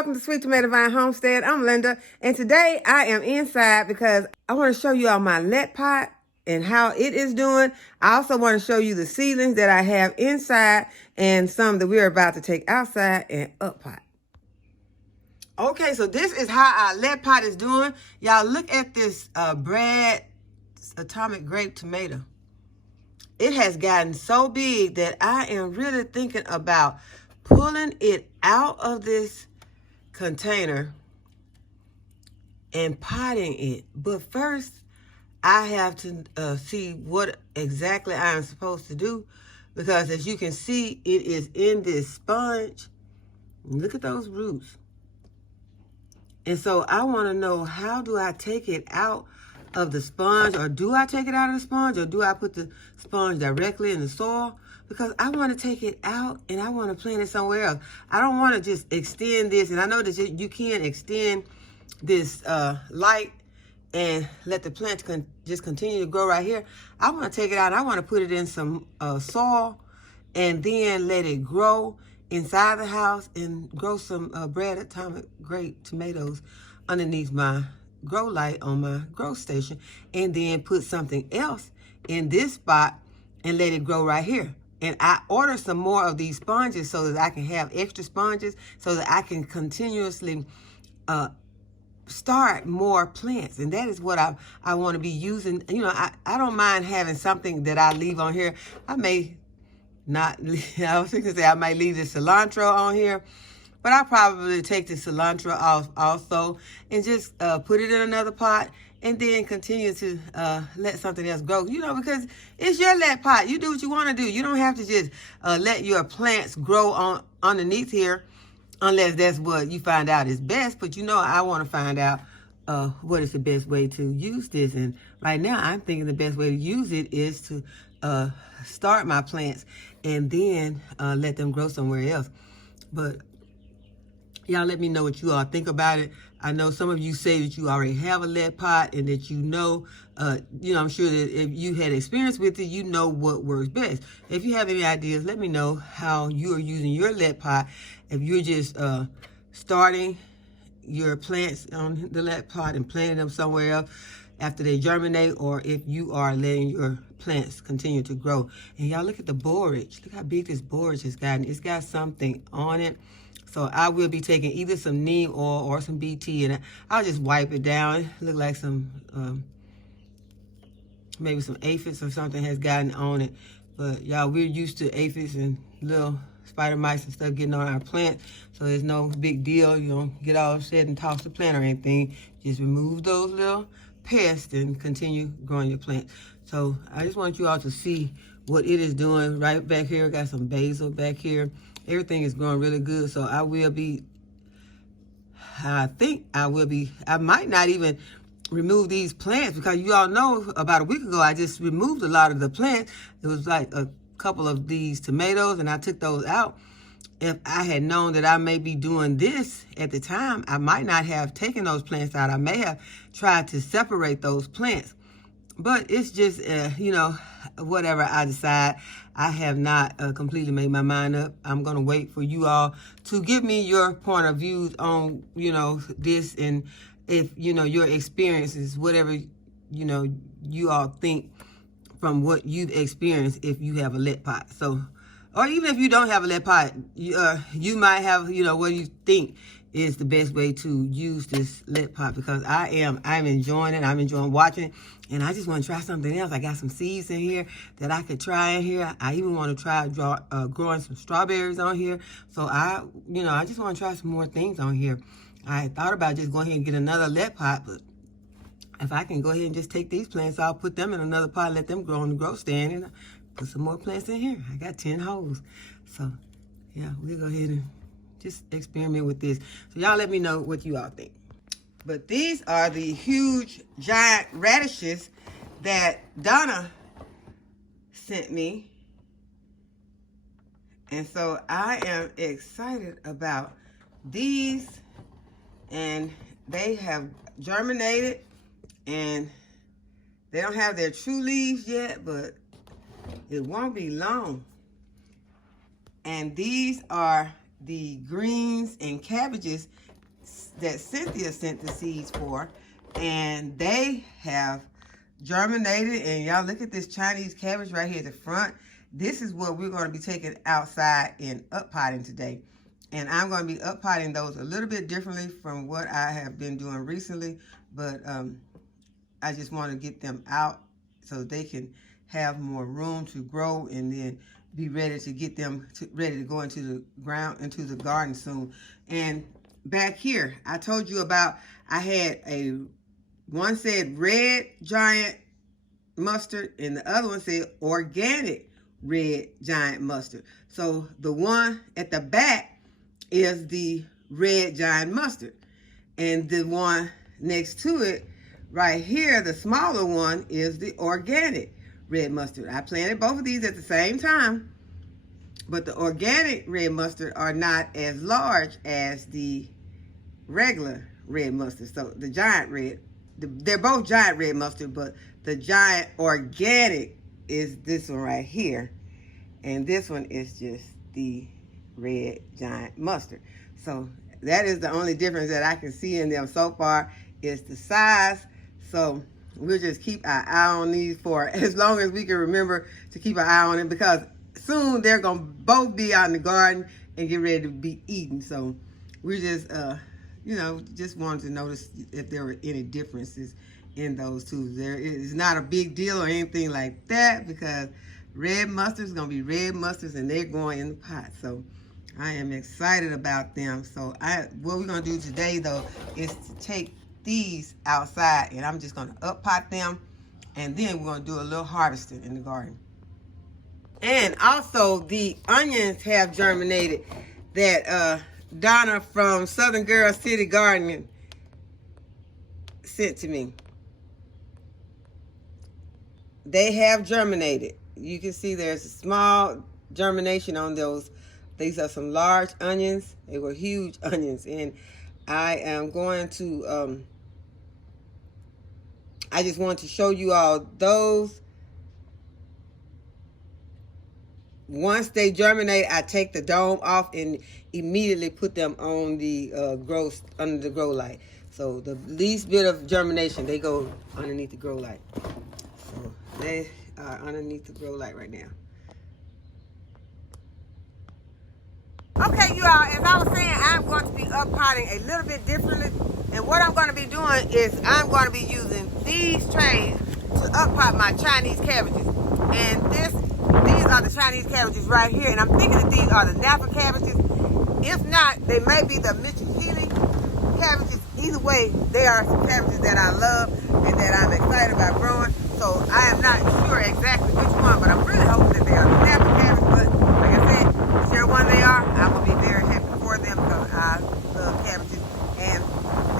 welcome to Sweet Tomato Vine Homestead. I'm Linda, and today I am inside because I want to show you all my let pot and how it is doing. I also want to show you the seedlings that I have inside and some that we're about to take outside and up pot. Okay, so this is how our let pot is doing. Y'all look at this Brad atomic grape tomato. It has gotten so big that I am really thinking about pulling it out of this container and potting it. But first, I have to see what exactly I am supposed to do, because as you can see, it is in this sponge. Look at those roots. And so I want to know, how do I take it out of the sponge? Or do I take it out of the sponge, or do I put the sponge directly in the soil? Because I want to take it out and I want to plant it somewhere else. I don't want to just extend this. And I know that you can extend this light and let the plant just continue to grow right here. I want to take it out and I want to put it in some soil and then let it grow inside the house and grow some Brad atomic grape tomatoes underneath my grow light on my grow station, and then put something else in this spot and let it grow right here. And I order some more of these sponges so that I can have extra sponges so that I can continuously start more plants. And that is what I want to be using. You know, I don't mind having something that I leave on here. I may not, I was thinking to say I might leave the cilantro on here, but I'll probably take the cilantro off also and just put it in another pot and then continue to let something else grow. You know, because it's your let pot. You do what you want to do. You don't have to just let your plants grow on underneath here unless that's what you find out is best. But you know, I want to find out what is the best way to use this. And right now, I'm thinking the best way to use it is to start my plants and then let them grow somewhere else. But y'all let me know what you all think about it. I know some of you say that you already have a lead pot and that you know, I'm sure that if you had experience with it, you know what works best. If you have any ideas, let me know how you are using your lead pot. If you're just starting your plants on the lead pot and planting them somewhere else after they germinate, or if you are letting your plants continue to grow. And y'all look at the borage. Look how big this borage has gotten. It's got something on it. So I will be taking either some neem oil or some BT, and I'll just wipe it down. It look like some, maybe some aphids or something has gotten on it. But y'all, we're used to aphids and little spider mice and stuff getting on our plant. So there's no big deal. You don't get all upset and toss the plant or anything. Just remove those little pests and continue growing your plant. So I just want you all to see what it is doing right back here. Got some basil back here. Everything is growing really good. So I think I might not even remove these plants, because you all know about a week ago, I just removed a lot of the plants. It was like a couple of these tomatoes and I took those out. If I had known that I may be doing this at the time, I might not have taken those plants out. I may have tried to separate those plants. But it's just, whatever I decide. I have not completely made my mind up. I'm going to wait for you all to give me your point of views on, this, and if, your experiences, whatever, you all think from what you've experienced if you have a lead pot. So, or even if you don't have a lead pot, you might have, what you think is the best way to use this lead pot, because I'm enjoying it. I'm enjoying watching it, and I just want to try something else. I got some seeds in here that I could try in here. I even want to try growing some strawberries on here. So I just want to try some more things on here. I thought about just going ahead and get another lead pot, but if I can go ahead and just take these plants, I'll put them in another pot, let them grow on the grow stand, and put some more plants in here. I got 10 holes. So yeah, we'll go ahead and just experiment with this. So y'all let me know what you all think. But these are the huge giant radishes that Donna sent me. And so I am excited about these, and they have germinated, and they don't have their true leaves yet, but it won't be long. And these are the greens and cabbages that Cynthia sent the seeds for, and they have germinated. And y'all look at this Chinese cabbage right here at the front. This is what we're going to be taking outside and up potting today. And I'm going to be up potting those a little bit differently from what I have been doing recently, but I just want to get them out so they can have more room to grow and then be ready to get them ready to go into the ground, into the garden soon. And back here, I told you about, I had one said red giant mustard and the other one said organic red giant mustard. So the one at the back is the red giant mustard, and the one next to it right here, the smaller one, is the organic red mustard. I planted both of these at the same time, but the organic red mustard are not as large as the regular red mustard. So the giant red, they're both giant red mustard, but the giant organic is this one right here, and this one is just the red giant mustard. So that is the only difference that I can see in them so far, is the size. So we'll just keep our eye on these for as long as we can remember to keep our eye on them, because soon they're gonna both be out in the garden and get ready to be eaten. So we just you know, just wanted to notice if there were any differences in those two. There is not a big deal or anything like that, because red mustard is gonna be red mustards and they're going in the pot. So I am excited about them. So what we're gonna do today though is to take these outside, and I'm just gonna up pot them, and then we're gonna do a little harvesting in the garden. And also the onions have germinated that Donna from Southern Girl City Gardening sent to me. They have germinated. You can see there's a small germination on those. These are some large onions. They were huge onions, and I am going to I just want to show you all those. Once they germinate, I take the dome off and immediately put them on the under the grow light. So the least bit of germination, they go underneath the grow light. So they are underneath the grow light right now. Okay, you all, as I was saying, I'm going to be up potting a little bit differently. And what I'm going to be doing is I'm going to be using these trays to up pot my Chinese cabbages. And these are the Chinese cabbages right here. And I'm thinking that these are the Napa cabbages. If not, they may be the Mitchell-Healy cabbages. Either way, they are some cabbages that I love and that I'm excited about growing. So I am not sure exactly which one, but I'm really hoping that they are the Napa cabbages. But like I said, whichever one they are, I will be very happy for them, because I love cabbages. And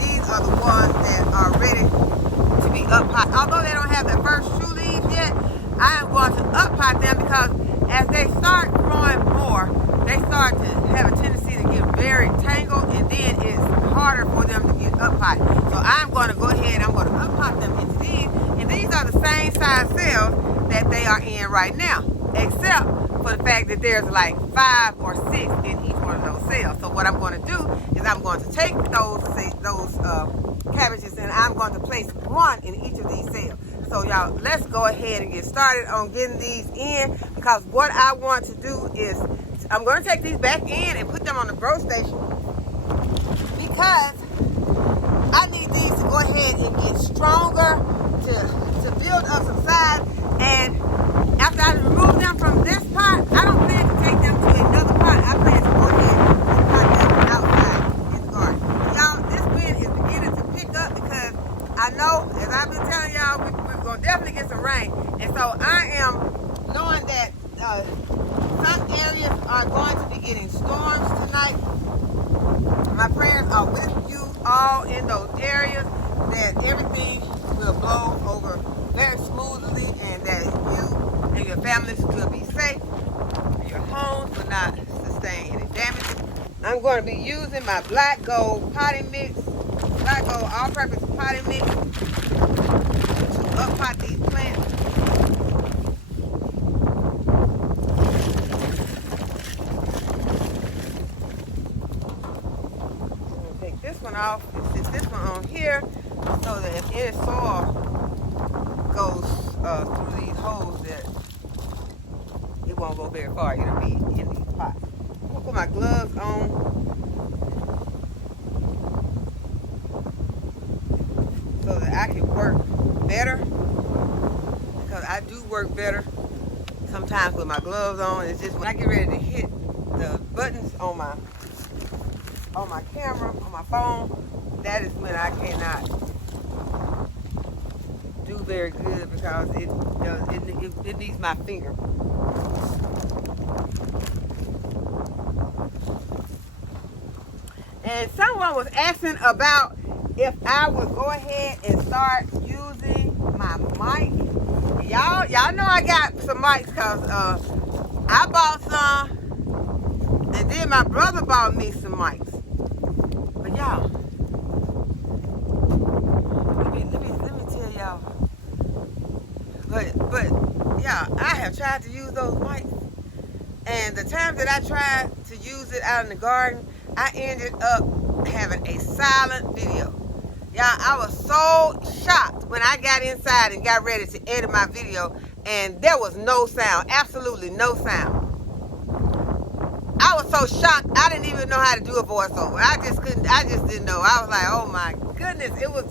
these are the ones that are ready to be up pot. Although they don't have their first true leaves yet, I am going to up pot them, because as they start growing more, they start to have a tendency to get very tangled, and then it's harder for them to get up pot. So I'm going to go ahead and I'm going to up pot them into these, and these are the same size cells that they are in right now, except for the fact that there's like 5 or 6 in each one of those cells. So what I'm going to do is I'm going to take those cabbages, and I'm going to place one in each of these cells. So y'all, let's go ahead and get started on getting these in, because what I want to do is I'm going to take these back in and put them on the grow station, because I need these to go ahead and get stronger to build up some size. And after I remove them from this pot, I don't plan to take them to another pot. I plan to go ahead and pot them outside in the garden. Y'all, this wind is beginning to pick up, because I know, as I've been telling y'all, we're going to definitely get some rain. And so I am knowing that some areas are going to be getting storms tonight. My prayers are with you all in those areas, that everything will blow over very smoothly, and that you and your families will be safe. Your homes will not sustain any damage. I'm going to be using my black gold potting mix, black gold all-purpose potting mix, to up pot these plants. I'm going to take this one off and sit this one on here so that if any soil goes through these holes, that it won't go very far. It'll be in these pots. I'm gonna put my gloves on so that I can work better, because I do work better sometimes with my gloves on. It's just when I get ready to hit the buttons on my camera, on my phone, that is when I cannot do very good, because it needs my finger. And someone was asking about if I would go ahead and start using my mic. Y'all know I got some mics, because I bought some, and then my brother bought me some mics. But y'all, let me tell y'all. But yeah, I have tried to use those mics, and the times that I tried to use it out in the garden, I ended up having a silent video. Y'all, I was so shocked when I got inside and got ready to edit my video, and there was no sound, absolutely no sound. I was so shocked, I didn't even know how to do a voiceover. I just didn't know. I was like, oh my goodness, it was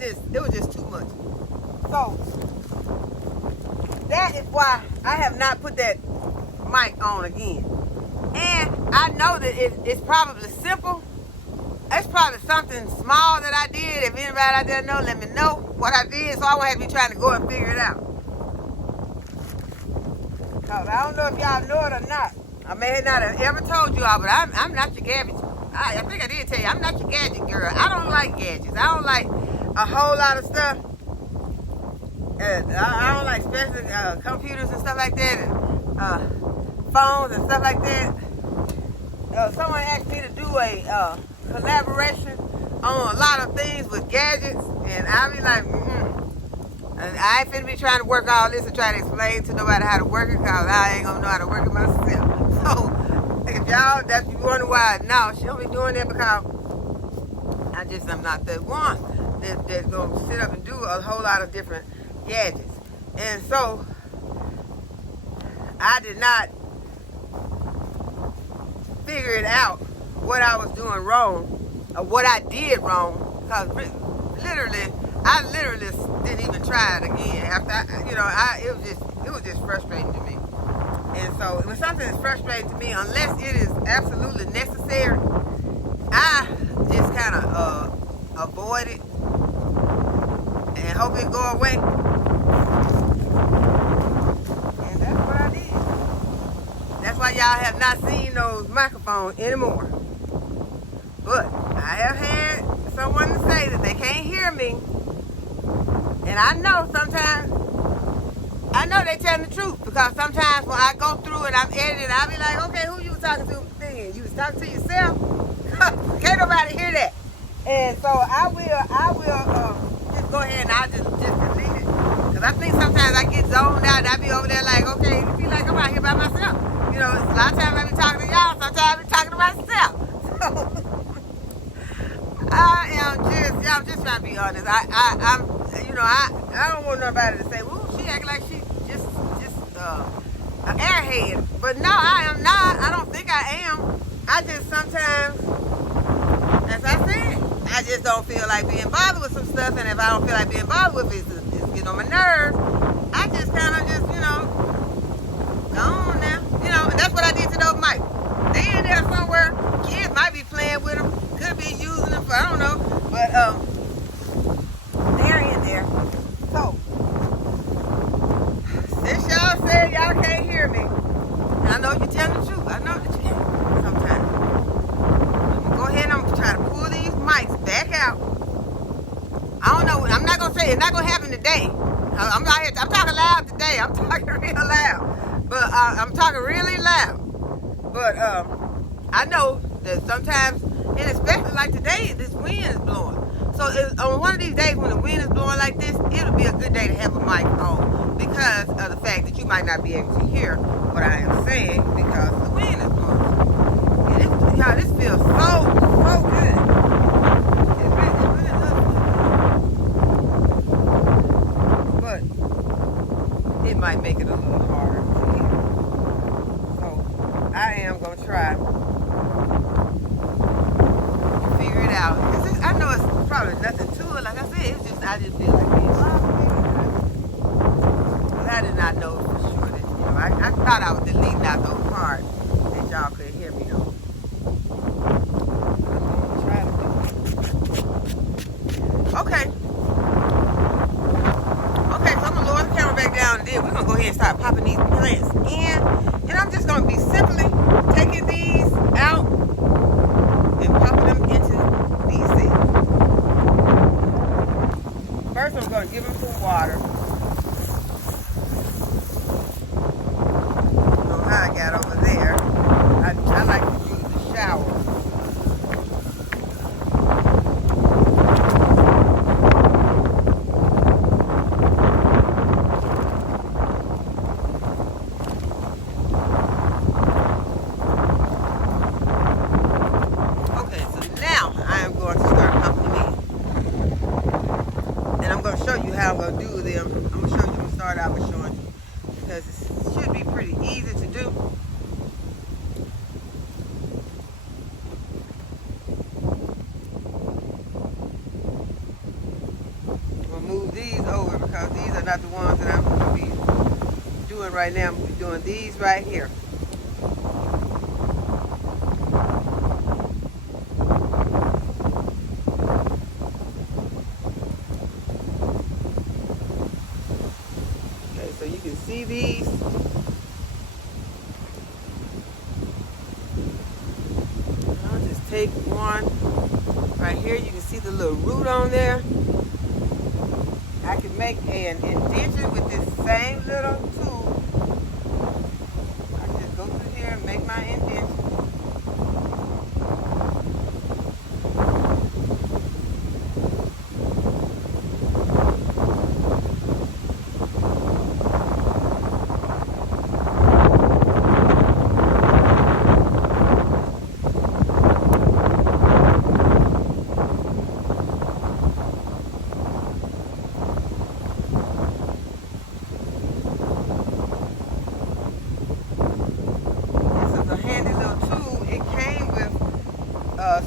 just too much. So that is why I have not put that mic on again. And I know that it's probably simple. It's probably something small that I did. If anybody out there know, let me know what I did, so I won't have to be trying to go and figure it out. Cause I don't know if y'all know it or not. I may not have ever told you all, but I'm not your gadget. I think I did tell you, I'm not your gadget girl. I don't like gadgets. I don't like a whole lot of stuff. I don't like especially computers and stuff like that, and phones and stuff like that. Someone asked me to do a collaboration on a lot of things with gadgets, and I be like, And I ain't finna be trying to work all this and try to explain to nobody how to work it, because I ain't gonna know how to work it myself. So, if y'all, that's you wonder why, no, she don't be doing that, because I'm not the one that's gonna sit up and do a whole lot of different gadgets. And so, I did not figure it out what I was doing wrong, or what I did wrong, because I literally didn't even try it again. After it was just frustrating to me. And so when something is frustrating to me, unless it is absolutely necessary, I just kind of avoid it and hope it go away. And that's what I did. That's why y'all have not seen those microphones anymore. But I have had someone to say that they can't hear me. And I know sometimes, they telling the truth, because sometimes when I go through and I'm editing, I'll be like, okay, who you was talking to? Thinking you was talking to yourself? Can't nobody hear that. And so I will just go ahead and I'll just delete it. Because I think sometimes I get zoned out and I be over there like, okay, it be like I'm out here by myself. A lot of times I be talking to y'all, sometimes I be talking to myself. I'm just trying to be honest. I don't want nobody to say, "Well, she act like she just an airhead." But no, I am not. I don't think I am. I just sometimes, as I said, I just don't feel like being bothered with some stuff. And if I don't feel like being bothered with it, it's getting on my nerves. I just kind of just, go on now. And that's what I did to those mics. They in there somewhere. Kids might be playing with them. Could be using them for, I don't know. But they're in there. So, since y'all said y'all can't hear me, I know you're telling the truth. I know that you can't sometimes. I'm going to go ahead and I'm going to try to pull these mics back out. I don't know. I'm not going to say it's not going to happen today. I'm talking loud today. I'm talking real loud. But I'm talking really loud. But I know that sometimes, and especially like today, this wind is blowing. So on one of these days when the wind is blowing like this, it'll be a good day to have a mic on, because of the fact that you might not be able to hear what I am saying because the wind is blowing. And y'all, this feels so good. It I just feel like being but I did not know for sure that, I thought I was deleting out those parts that y'all couldn't hear me on. Try to do it. Okay. Okay, so I'm gonna lower the camera back down, and then we're gonna go ahead and start popping these plants in. And I'm just gonna be simply taking these out and popping them into these seeds. First, I'm gonna give them some water. I don't know how I got over there. I like to use the shower. How I'm going to do them. I'm going to show you, I'm going to start out with showing you because it should be pretty easy to do. I'm going to move these over because these are not the ones that I'm going to be doing right now. I'm going to be doing these right here. So you can see these. I'll just take one right here. You can see the little root on there. I can make an indenture with this same little tool. I just go through here and make my indenture.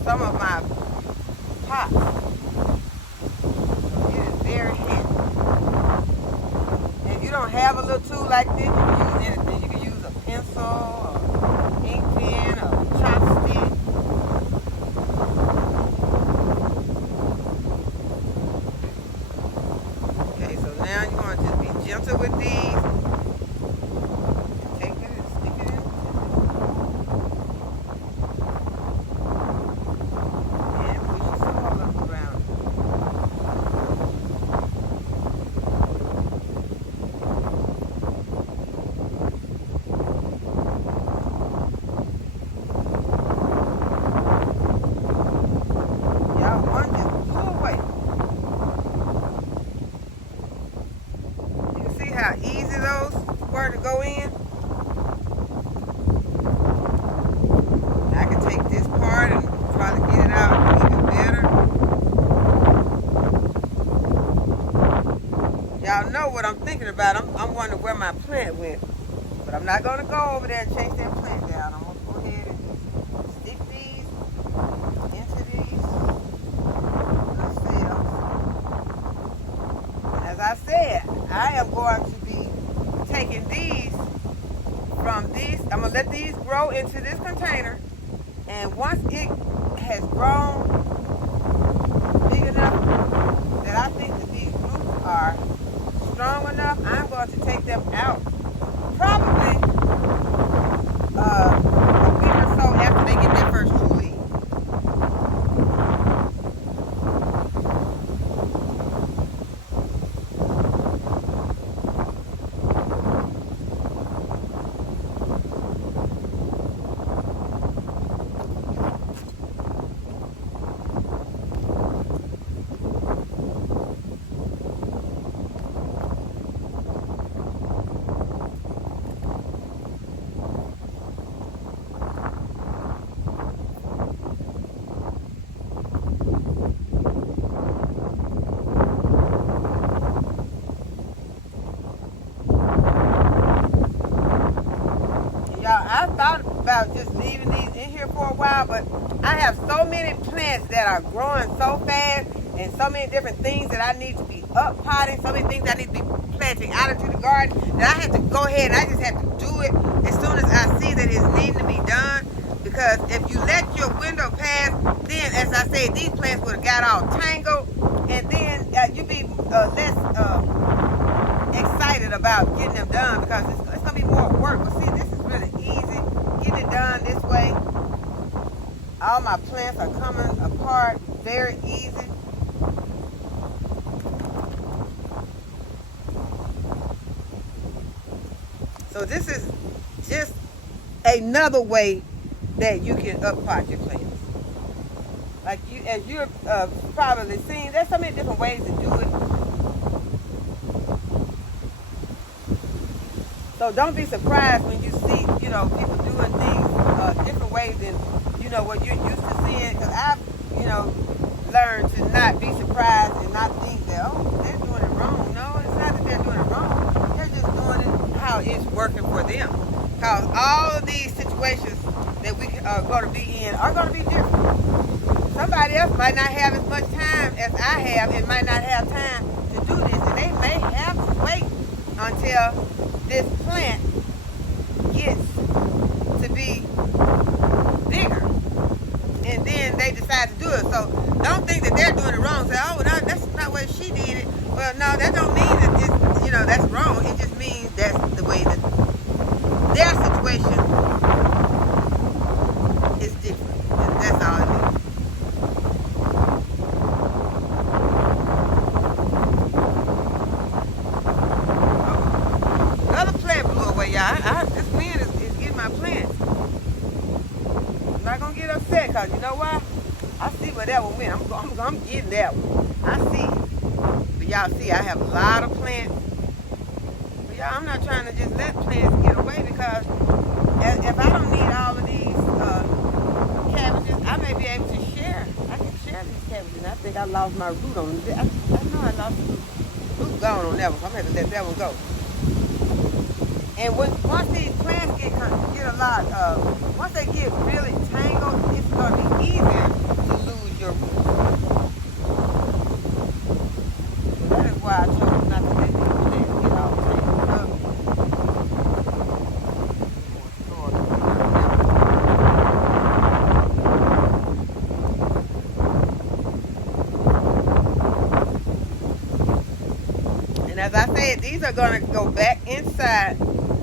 Some of my pots. So it is very handy. And if you don't have a little tool like this, you can use anything. You can use a pencil, or ink pen, or a chopstick. Okay, so now you want to just be gentle with these. Take it and stick it in. How easy those were to go in. I can take this part and try to get it out even better. Y'all know what I'm thinking about. I'm wondering where my plant went. But I'm not going to go over there and chase that plant down. I'm going to go ahead and just stick these into these little cells. As I said, I am going to be taking these from these. I'm going to let these grow into this container. And once it has grown big enough that I think that these roots are strong enough, I'm going to take them out. Probably a week or so after they get their first two leaves. I thought about just leaving these in here for a while, but I have so many plants that are growing so fast and so many different things that I need to be up potting, so many things I need to be planting out into the garden, that I had to go ahead and I just had to do it as soon as I see that it's needing to be done. Because if you let your window pass, then, as I said, these plants would have got all tangled, and then you'd be less excited about getting them done, because it's going to be more work. But see, this is really easy. Getting it done this way. All my plants are coming apart very easy. So this is just another way that you can up pot your plants. Like you, as you're probably seeing, there's so many different ways to do it. So don't be surprised when you see, people doing things different ways than, what you're used to seeing. Because I've, learned to not be surprised and not think that, oh, they're doing it wrong. No, it's not that they're doing it wrong. They're just doing it how it's working for them. Because all of these situations that we are going to be in are going to be different. Somebody else might not have as much time as I have and might not have time to do this. And they may have to wait until this plant gets to be bigger. And then they decide to do it. So don't think that they're doing it wrong. Say, oh, no, that's not the way she did it. Well, no, that don't mean that it's, that's wrong. It just means that's the way that their situation is different. And that's all it is. Another plant blew away, y'all. This wind is getting my plants. I'm not going to get upset, because you know why? I see where that one went. I'm getting that one. I see it. But y'all see, I have a lot of plants. But y'all, I'm not trying to just let plants get away, because if I don't need all of these cabbages, I may be able to share. I can share these cabbages. I think I lost my root on them. I know I lost the root gone on that one. So I'm going to have to let that one go. And once these plants get a lot, once they get really tangled, it's going to be easier to lose your roots. So that is why I chose not to let these plants get all tangled up. And as I said, these are going to go back inside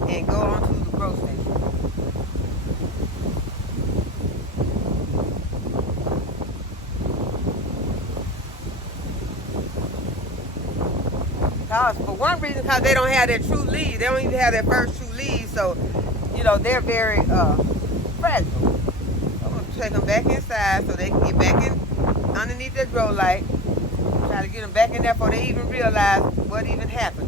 and go on to the grow station. Because for one reason, because they don't have their true leaves. They don't even have their first true leaves. So, they're very fragile. So I'm going to take them back inside so they can get back in underneath their grow light. Try to get them back in there before they even realize what even happened.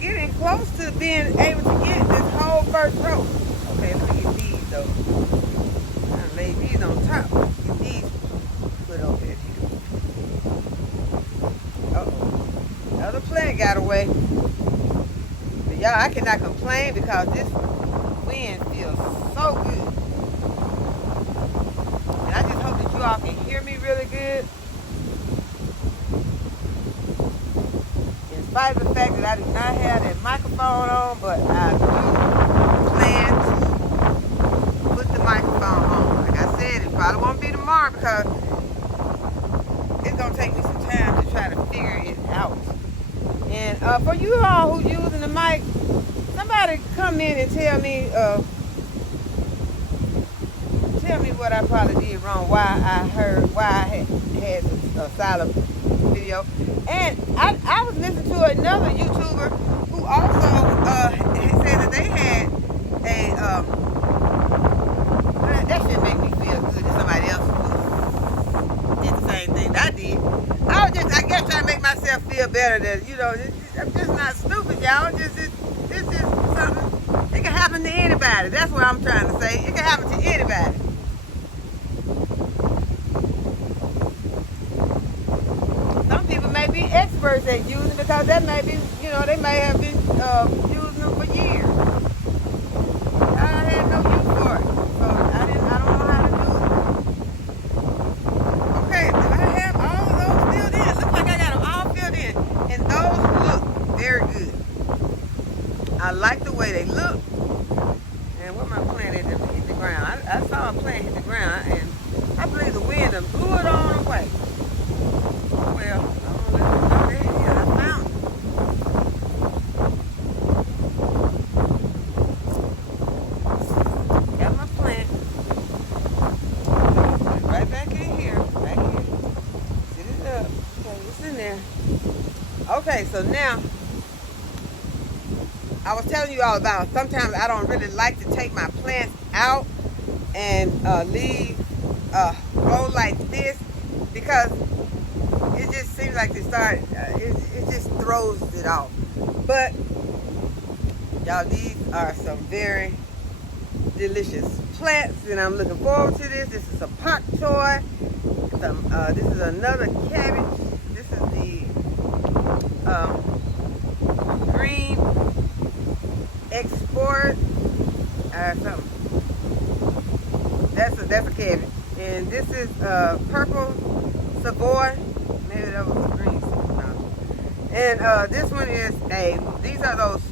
Getting close to being able to get this whole first row. Okay, let me get these though. I'll lay these on top. Get these put over here. Uh-oh. Another plant got away. But y'all, I cannot complain, because this wind feels so good. And I just hope that you all can hear me really good. In spite of the fact that I do not have that microphone on, but I do plan to put the microphone on. Like I said, it probably won't be tomorrow, because it's going to take me some time to try to figure it out. And for you all who using the mic, somebody come in and tell me what I probably did wrong, why I had a silent video. And I was listening to another YouTuber who also said that they had a that should make me feel good that somebody else did the same thing that I did. I guess trying to make myself feel better that I'm just not stupid, y'all. This is something. It can happen to anybody. That's what I'm trying to say. It can happen to anybody. experts at using, because that may be, you know, they may have been using them for years. I had no use for it, so I don't know how to do it. Okay, do I have all of those filled in? Looks like I got them all filled in, and those look very good. I like the way they look. And where my plant hit the ground? I saw a plant hit the ground, and I believe the wind done blew it on away. Well, I'm gonna let it go. There it is. I found it. Got my plant. Put it right back in here. Right here. Sit it up. Okay, it's in there. Okay, so now, I was telling you all about, sometimes I don't really like to take my plants out and leave a row like this, because it just seems like they start, it just throws it off. But y'all, these are some very delicious plants, and I'm looking forward to this. This is a pak choy. This is another cabbage. This is the green export something. That's a cabbage. And this is purple Savoy. Maybe that was green. No. And this one is these are those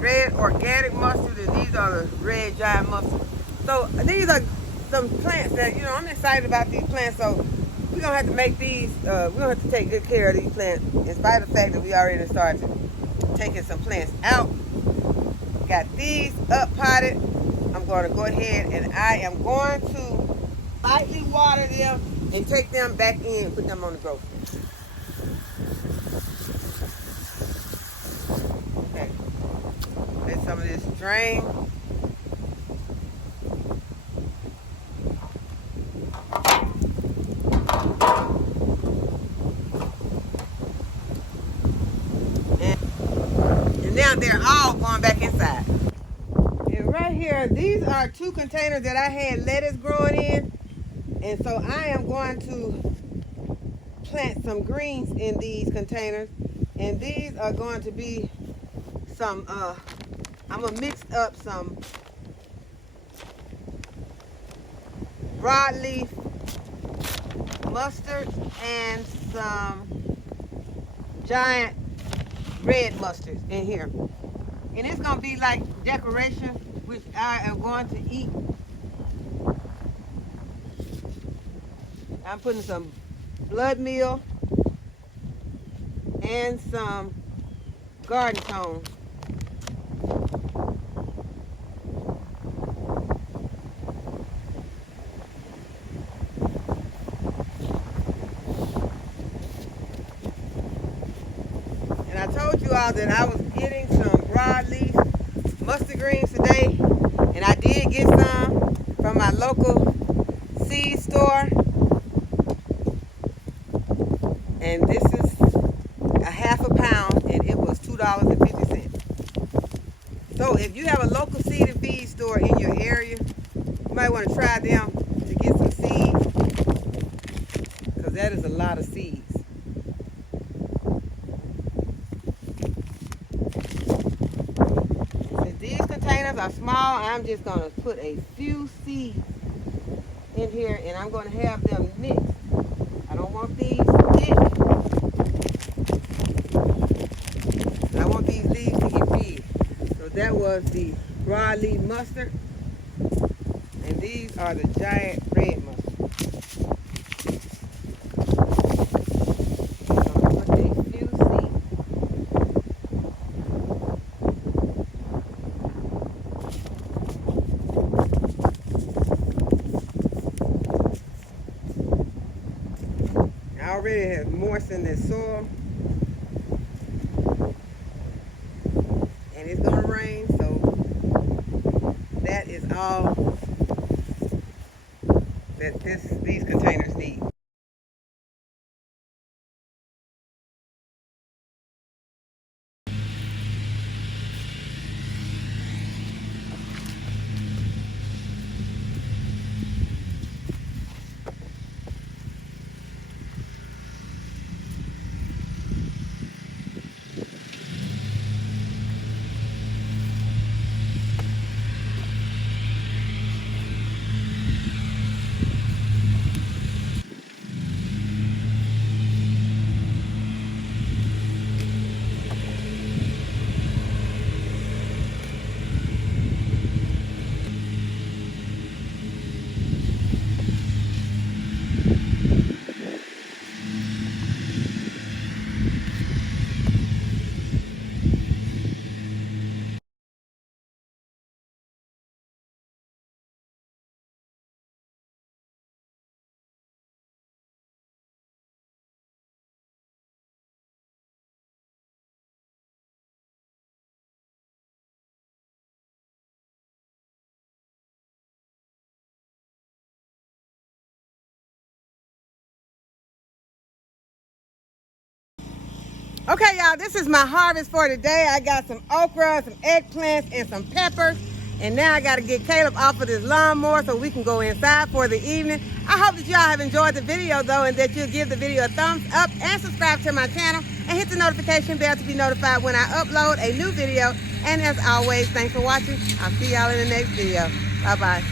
red organic mustard, and these are the red giant mustard. So these are some plants that, you know, I'm excited about these plants. So we're gonna have to make these, we're gonna have to take good care of these plants, in spite of the fact that we already started taking some plants out. Got these up potted. I'm going to go ahead and I am going to lightly water them and take them back in and put them on the grow field. Okay. Let some of this drain. And now they're all going back inside. And right here, these are 2 containers that I had lettuce growing in. And so I am going to plant some greens in these containers. And these are going to be some, I'm going to mix up some broadleaf mustard and some giant red mustard in here. And it's going to be like decoration, which I am going to eat. I'm putting some blood meal and some garden cones. And I told you all that I was getting some broadleaf mustard greens today, and I did get some from my local seed store. And this is a ½ pound, and it was $2.50. So if you have a local seed and feed store in your area, you might want to try them to get some seeds, because that is a lot of seeds. Since these containers are small, I'm just going to put a few seeds in here, and I'm going to have them mixed. I don't want these thick. I want these leaves to get big. So that was the broadleaf mustard. And these are the giant red mustard. So I'm going to put a few seeds. I already have moistened this soil. And it's going to rain, so that is all that these containers need. Okay, y'all, this is my harvest for today. I got some okra, some eggplants, and some peppers. And now I got to get Caleb off of this lawnmower so we can go inside for the evening. I hope that y'all have enjoyed the video, though, and that you'll give the video a thumbs up and subscribe to my channel and hit the notification bell to be notified when I upload a new video. And as always, thanks for watching. I'll see y'all in the next video. Bye-bye.